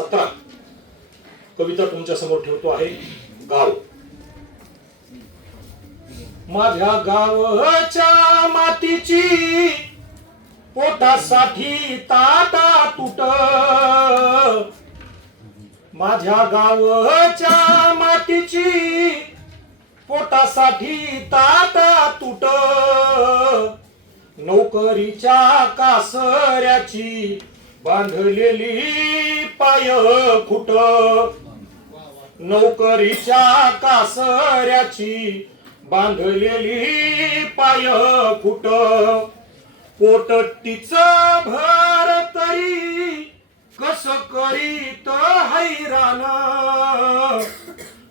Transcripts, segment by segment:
17 कविता तुमच्या समोर ठेवतो आहे. गाव. माझ्या गावच्या मातीची पोटासाठी ताटा तुट. माझ्या गावच्या मातीची पोटासाठी ताटा तुट. नोकरीच्या कासऱ्याची बांधलेली पाय खुट. नोकरीच्या कासऱ्याची बांधलेली पाय खुट. पोटटीच भर तरी कस करीत हैराण.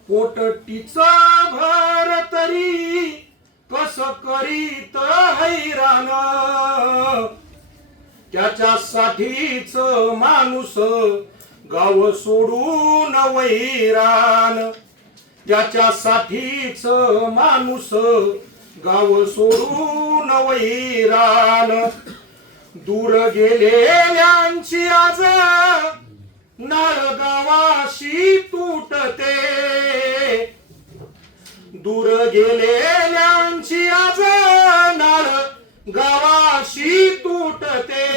पोटटीच भर तरी कस करीत हैराण. त्याच्यासाठीच माणूस गाव सोडून वैरान. त्याच्यासाठीच माणूस गाव सोडून वैरान. दूर गेलेल्यांची आज नाळ गावाशी तुटते. दूर गेलेल्यांची आज नाळ गावाशी तुटते.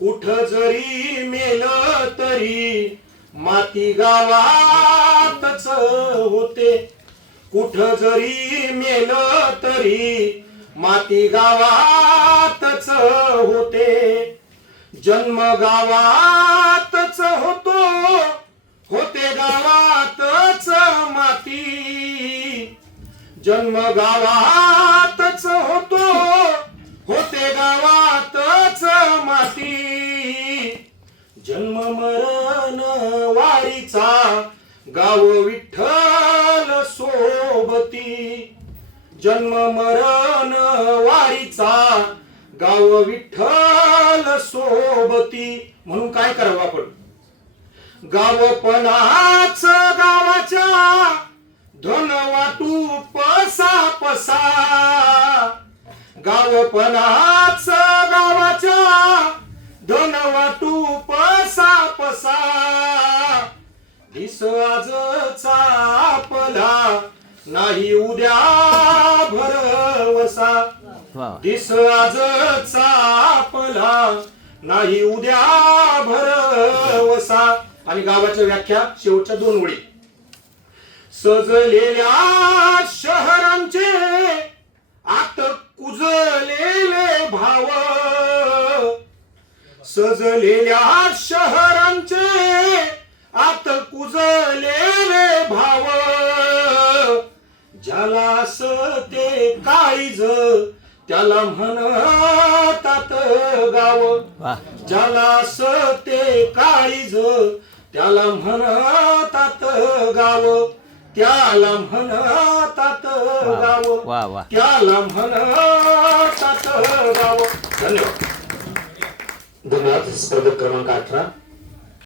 कुठ जरी मेल तरी माती गावातच होते. कुठ जरी मेल तरी माती गावातच होते. जन्म गावातच होतो, होते गावातच माती. जन्म गावातच होतो, होते गावातच माती. जन्म मरण वारीचा गाव विठ्ठल सोबती. जन्म मरण वारीचा गाव विठ्ठल सोबती. म्हणून काय करावं आपण? गावपणाच गावाच्या धन वाटू पसा पसा. गावपणाच गावाच्या धन वाटू पसा पसा. दिस आजचा आपला नाही उद्या भरवसा. दिस आजचा आपला नाही उद्या भरवसा. आणि गावाच्या व्याख्या शेवटच्या 2 ओळी. सजलेल्या शहरांचे आत कुजलेले भाव. सजलेल्या शहरांचे आत कुजलेले भाव. ज्याला ते काळीज त्याला म्हणतात गाव. ज्याला ते काळीज त्याला म्हणतात गाव. त्याला म्हणतात गाव. त्याला म्हणतात गाव. धन्यवाद. धन्यवाद. स्पर्धक क्रमांक 18